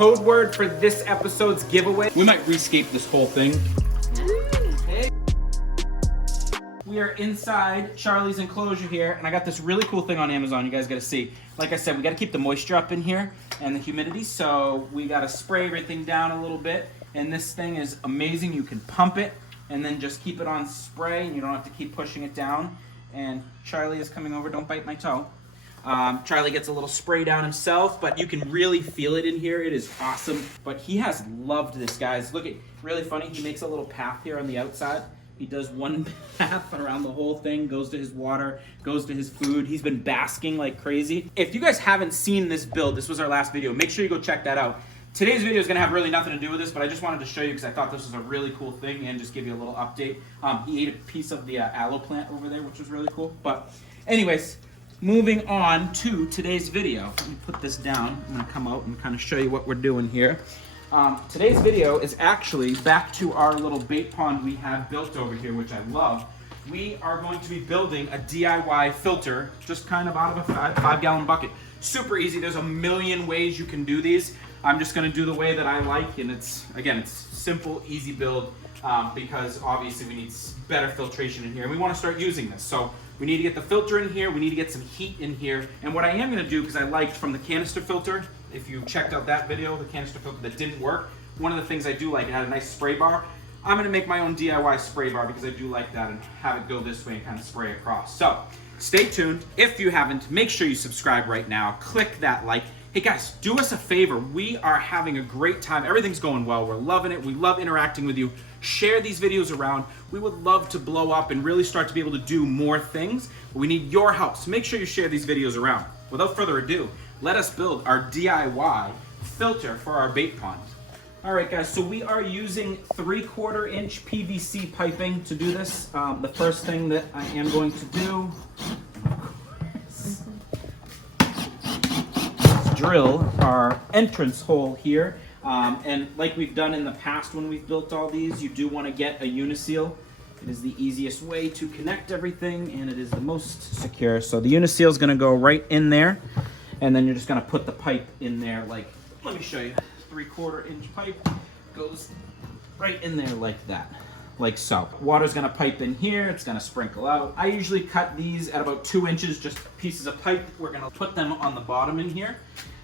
code word for this episode's giveaway. We might rescape this whole thing. Hey. We are inside Charlie's enclosure here, and I got this really cool thing on Amazon you guys gotta see. Like I said, we gotta keep the moisture up in here and the humidity, so we gotta spray everything down a little bit. And this thing is amazing. You can pump it and then just keep it on spray, and you don't have to keep pushing it down. And Charlie is coming over, don't bite my toe. Charlie gets a little spray down himself, but you can really feel it in here. It is awesome. But he has loved this, guys. Look at, really funny, he makes a little path here on the outside. He does one path around the whole thing, goes to his water, goes to his food. He's been basking like crazy. If you guys haven't seen this build, this was our last video, make sure you go check that out. Today's video is gonna have really nothing to do with this, but I just wanted to show you because I thought this was a really cool thing and just give you a little update. He ate a piece of the aloe plant over there, which was really cool. But anyways, moving on to today's video. Let me put this down. I'm gonna come out and kind of show you what we're doing here. Today's video is actually back to our little bait pond we have built over here, which I love. We are going to be building a DIY filter, just kind of out of a 5-gallon bucket. Super easy. There's a million ways you can do these. I'm just gonna do the way that I like, and it's simple, easy build, because obviously we need better filtration in here, and we wanna start using this. So we need to get the filter in here, we need to get some heat in here, and what I am gonna do, because I liked from the canister filter, if you checked out that video, the canister filter that didn't work, one of the things I do like, it had a nice spray bar. I'm gonna make my own DIY spray bar because I do like that and have it go this way and kind of spray across. So stay tuned. If you haven't, make sure you subscribe right now, click that like. Hey guys, do us a favor. We are having a great time. Everything's going well. We're loving it. We love interacting with you. Share these videos around. We would love to blow up and really start to be able to do more things, but we need your help. So make sure you share these videos around. Without further ado, let us build our DIY filter for our bait pond. All right, guys, so we are using 3/4 inch PVC piping to do this. The first thing that I am going to do is drill our entrance hole here. And like we've done in the past when we've built all these, you do want to get a uniseal. It is the easiest way to connect everything, and it is the most secure. So the uniseal is going to go right in there, and then you're just going to put the pipe in there like, let me show you. 3/4 inch pipe goes right in there like that, like so. Water's gonna pipe in here, it's gonna sprinkle out. I usually cut these at about 2 inches, just pieces of pipe. We're gonna put them on the bottom in here.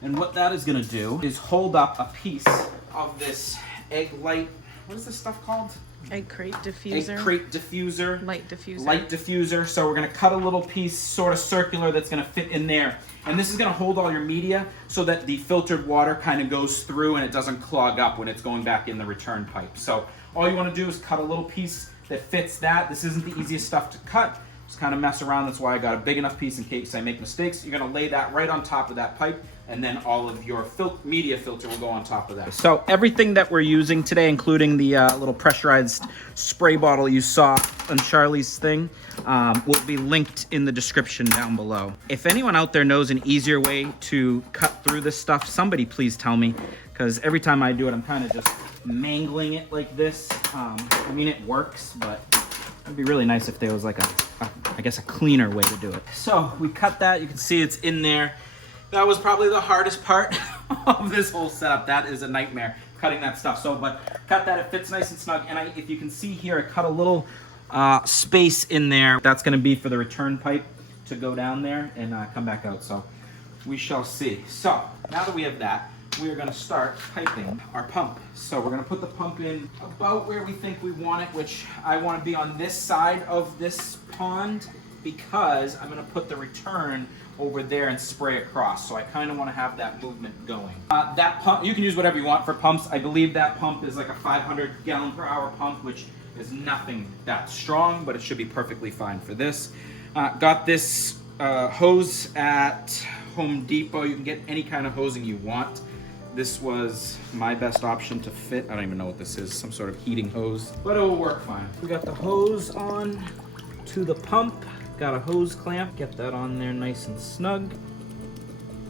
And what that is gonna do is hold up a piece of this egg light, what is this stuff called? Egg crate diffuser. Egg crate diffuser. Light diffuser. Light diffuser. So we're gonna cut a little piece sort of circular that's gonna fit in there. And this is gonna hold all your media so that the filtered water kind of goes through and it doesn't clog up when it's going back in the return pipe. So all you wanna do is cut a little piece that fits that. This isn't the easiest stuff to cut. Just kind of mess around. That's why I got a big enough piece in case I make mistakes. You're gonna lay that right on top of that pipe, and then all of your media filter will go on top of that. So everything that we're using today, including the little pressurized spray bottle you saw on Charlie's thing, will be linked in the description down below. If anyone out there knows an easier way to cut through this stuff, somebody please tell me, because every time I do it, I'm kind of just mangling it like this. I mean, it works, but it'd be really nice if there was like I guess a cleaner way to do it. So we cut that, you can see it's in there. That was probably the hardest part of this whole setup. That is a nightmare, cutting that stuff. So, but cut that, it fits nice and snug. And if you can see here, I cut a little space in there. That's gonna be for the return pipe to go down there and come back out. So we shall see. So now that we have that, we are gonna start piping our pump. So we're gonna put the pump in about where we think we want it, which I wanna be on this side of this pond because I'm gonna put the return over there and spray across. So I kind of want to have that movement going. That pump, you can use whatever you want for pumps. I believe that pump is like a 500 gallon per hour pump, which is nothing that strong, but it should be perfectly fine for this. Got this hose at Home Depot. You can get any kind of hosing you want. This was my best option to fit. I don't even know what this is, some sort of heating hose, but it will work fine. We got the hose on to the pump. Got a hose clamp, get that on there nice and snug.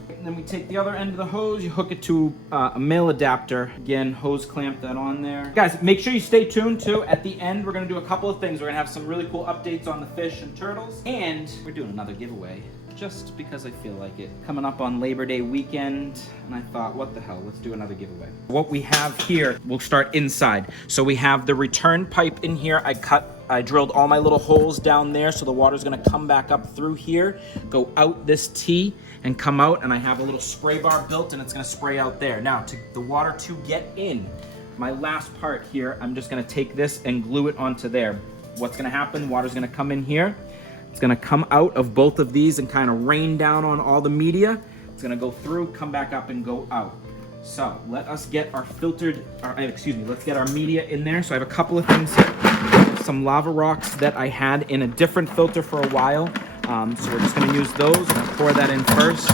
And then we take the other end of the hose, you hook it to a male adapter. Again, hose clamp that on there. Guys, make sure you stay tuned too. At the end, we're gonna do a couple of things. We're gonna have some really cool updates on the fish and turtles, and we're doing another giveaway. just because I feel like it. Coming up on Labor Day weekend, and I thought, what the hell, let's do another giveaway. What we have here, we'll start inside. So we have the return pipe in here. I drilled all my little holes down there, so the water's gonna come back up through here, go out this T, and come out, and I have a little spray bar built, and it's gonna spray out there. Now, to the water to get in, my last part here, I'm just gonna take this and glue it onto there. What's gonna happen, water's gonna come in here, it's gonna come out of both of these and kind of rain down on all the media. It's gonna go through, come back up, and go out. So let us get our let's get our media in there. So I have a couple of things here. Some lava rocks that I had in a different filter for a while. So we're just gonna use those. I'm gonna pour that in first.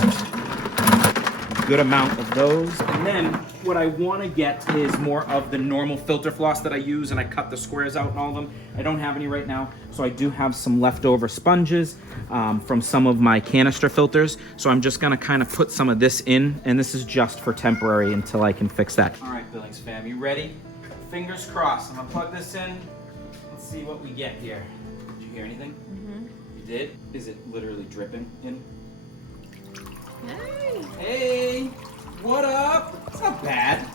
Good amount of those. And then what I wanna get is more of the normal filter floss that I use, and I cut the squares out and all of them. I don't have any right now, so I do have some leftover sponges from some of my canister filters. So I'm just gonna kind of put some of this in, and this is just for temporary until I can fix that. All right, Billings fam, you ready? Fingers crossed. I'm gonna plug this in. Let's see what we get here. Did you hear anything? Mm-hmm. You did? Is it literally dripping in? Hey. Hey, what up? It's not bad.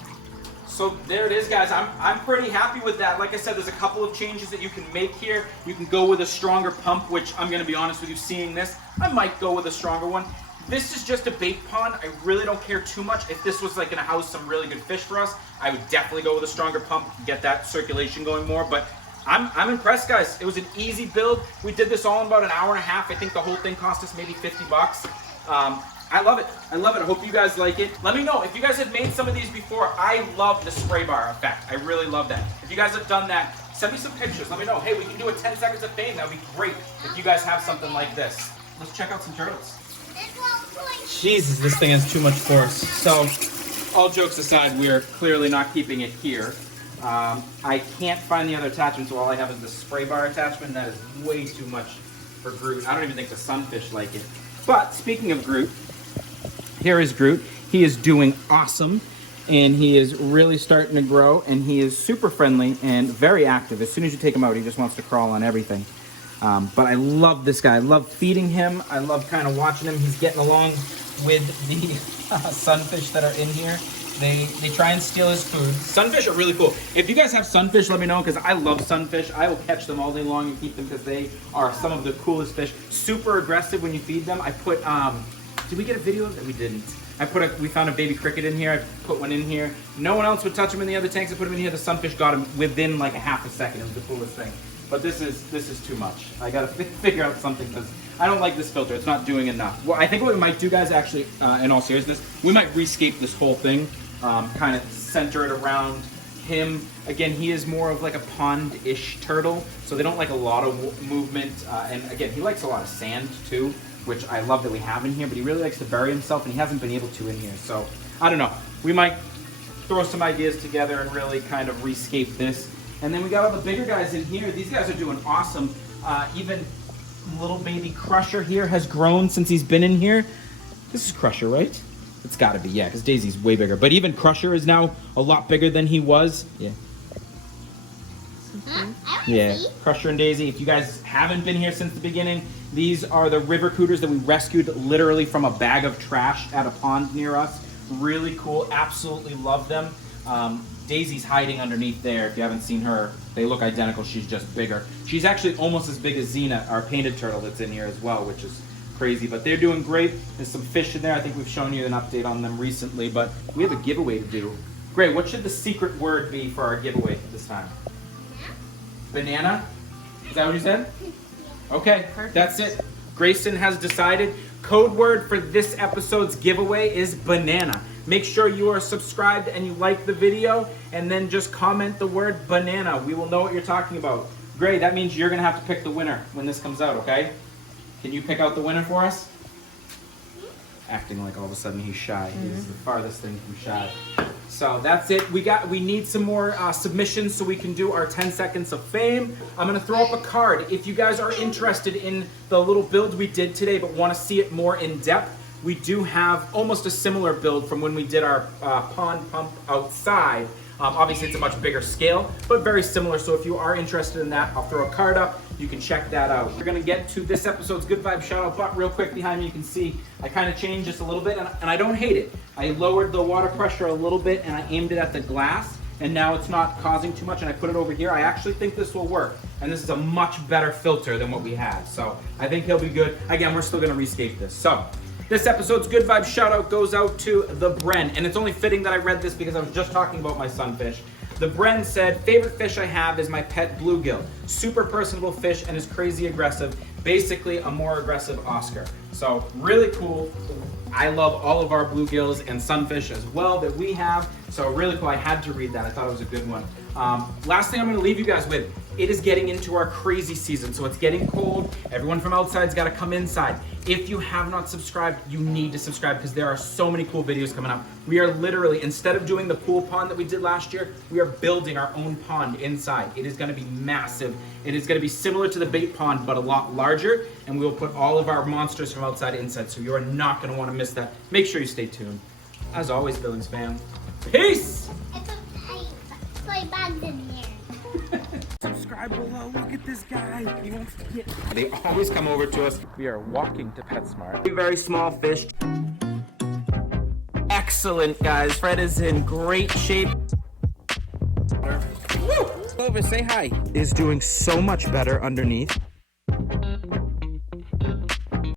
So there it is, guys. I'm pretty happy with that. Like I said, there's a couple of changes that you can make here. You can go with a stronger pump, which I'm gonna be honest with you, seeing this, I might go with a stronger one. This is just a bait pond. I really don't care too much. If this was like gonna house some really good fish for us, I would definitely go with a stronger pump, get that circulation going more. But I'm impressed, guys. It was an easy build. We did this all in about an hour and a half. I think the whole thing cost us maybe 50 bucks. I love it. I love it. I hope you guys like it. Let me know if you guys have made some of these before. I love the spray bar effect. I really love that. If you guys have done that, send me some pictures. Let me know. Hey, we can do a 10 seconds of fame. That would be great if you guys have something like this. Let's check out some turtles. Jesus, this thing has too much force. So, all jokes aside, we are clearly not keeping it here. I can't find the other attachment, so all I have is the spray bar attachment. That is way too much for Groot. I don't even think the sunfish like it. But speaking of Groot, here is Groot. He is doing awesome, and he is really starting to grow, and he is super friendly and very active. As soon as you take him out, he just wants to crawl on everything. But I love this guy. I love feeding him. I love kind of watching him. He's getting along with the sunfish that are in here. They try and steal his food. Sunfish are really cool. If you guys have sunfish, let me know, because I love sunfish. I will catch them all day long and keep them because they are some of the coolest fish. Super aggressive when you feed them. I put, did we get a video of that? We didn't. We found a baby cricket in here. I put one in here. No one else would touch him in the other tanks. I put him in here. The sunfish got him within like a half a second. It was the coolest thing. But this is too much. I gotta figure out something because I don't like this filter. It's not doing enough. Well, I think what we might do, guys, actually, in all seriousness, we might rescape this whole thing. Kind of center it around him. Again, he is more of like a pond-ish turtle, so they don't like a lot of movement. And again, he likes a lot of sand too, which I love that we have in here, but he really likes to bury himself, and he hasn't been able to in here. So, I don't know. We might throw some ideas together and really kind of rescape this. And then we got all the bigger guys in here. These guys are doing awesome. Even little baby Crusher here has grown since he's been in here. This is Crusher, right? It's gotta be, yeah, because Daisy's way bigger. But even Crusher is now a lot bigger than he was. Yeah. Yeah, Crusher and Daisy. If you guys haven't been here since the beginning, these are the river cooters that we rescued literally from a bag of trash at a pond near us. Really cool, absolutely love them. Daisy's hiding underneath there. If you haven't seen her, they look identical. She's just bigger. She's actually almost as big as Xena, our painted turtle that's in here as well, which is crazy. But they're doing great. There's some fish in there. I think we've shown you an update on them recently, but we have a giveaway to do. Great. What should the secret word be for our giveaway this time? Banana? Is that what you said? Okay, perfect. That's it. Grayson has decided. Code word for this episode's giveaway is banana. Make sure you are subscribed and you like the video, and then just comment the word banana. We will know what you're talking about. Gray, that means you're gonna have to pick the winner when this comes out, okay? Can you pick out the winner for us? Acting like all of a sudden he's shy. He's the farthest thing from shy. So that's it. We need some more submissions so we can do our 10 seconds of fame. I'm gonna throw up a card. If you guys are interested in the little build we did today but want to see it more in depth, we do have almost a similar build from when we did our pond pump outside. Obviously it's a much bigger scale, but very similar. So if you are interested in that, I'll throw a card up you can check that out. We're gonna get to this episode's Good Vibe shout out, but real quick behind me you can see I kind of changed just a little bit, and I don't hate it. I lowered the water pressure a little bit and I aimed it at the glass, and now it's not causing too much, and I put it over here. I actually think this will work, and this is a much better filter than what we had, so I think he'll be good. Again, we're still gonna rescape this. So this episode's Good Vibe shout out goes out to the Bren, and it's only fitting that I read this because I was just talking about my sunfish. The Bren said, favorite fish I have is my pet bluegill. Super personable fish and is crazy aggressive. Basically a more aggressive Oscar. So really cool. I love all of our bluegills and sunfish as well that we have. So really cool, I had to read that. I thought it was a good one. Last thing I'm gonna leave you guys with, it is getting into our crazy season. So it's getting cold. Everyone from outside's gotta come inside. If you have not subscribed, you need to subscribe because there are so many cool videos coming up. We are literally, instead of doing the pool pond that we did last year, we are building our own pond inside. It is gonna be massive. It is gonna be similar to the bait pond, but a lot larger, and we will put all of our monsters from outside inside, so you are not gonna wanna miss that. Make sure you stay tuned. As always, Billings fam, peace! It's okay. Play bugs in here. Subscribe below, look at this guy. He won't forget. They always come over to us. We are walking to PetSmart. Very small fish. Excellent, guys. Fred is in great shape. Woo! Clovis, say hi. Is doing so much better underneath.